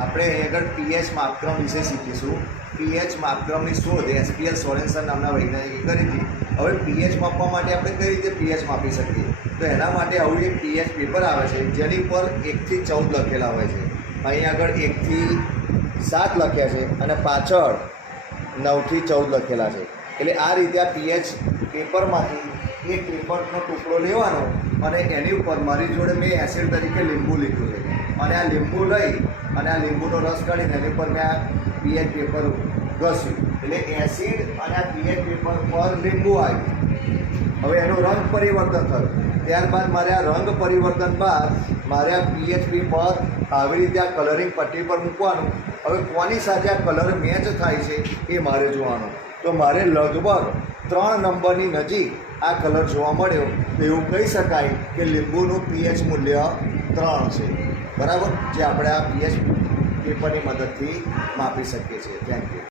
આપણે અહીં આગળ પીએચ માપક્રમ વિશે શીખીશું. પીએચ માપક્રમની શોધ એસપીએલ સોરેન્સન નામના વૈજ્ઞાનિકે કરી હતી. હવે પીએચ માપવા માટે આપણે કઈ રીતે પીએચ માપી શકીએ? તો એના માટે આવું એક પીએચ પેપર આવે છે જેની પર 1 થી 14 લખેલા હોય છે. અહીં આગળ 1 થી 7 લખ્યા છે અને પાછળ 9 થી 14 લખેલા છે. એટલે આ રીતે આ પીએચ પેપરમાંથી એક પેપરનો ટુકડો લેવાનો અને એની ઉપર મારી જોડે મેં એસિડ તરીકે લીંબુ લીધું છે અને આ લીંબુ લઈ અને આ લીંબુનો રસ કાઢીને એની ઉપર મેં આ પીએચ પેપર ઘસ્યું. એટલે એસિડ અને આ પીએચ પેપર પર લીંબુ આવ્યું. હવે એનો રંગ પરિવર્તન થયું. ત્યારબાદ મારે આ રંગ પરિવર્તન બાદ મારે આ પીએચ પેપર આવી રીતે આ કલરિંગ પટ્ટી પર મૂકવાનું. હવે કોની સાથે આ કલર મેચ થાય છે એ મારે જોવાનું. તો મારે લગભગ 3 નંબરની નજીક આ કલર જોવા મળ્યો. તો એવું કહી શકાય કે લીંબુનું પીએચ મૂલ્ય 3 છે. બરાબર, જે આપણે આ પીએચ પેપરની મદદથી માપી શકીએ છીએ. Thank you.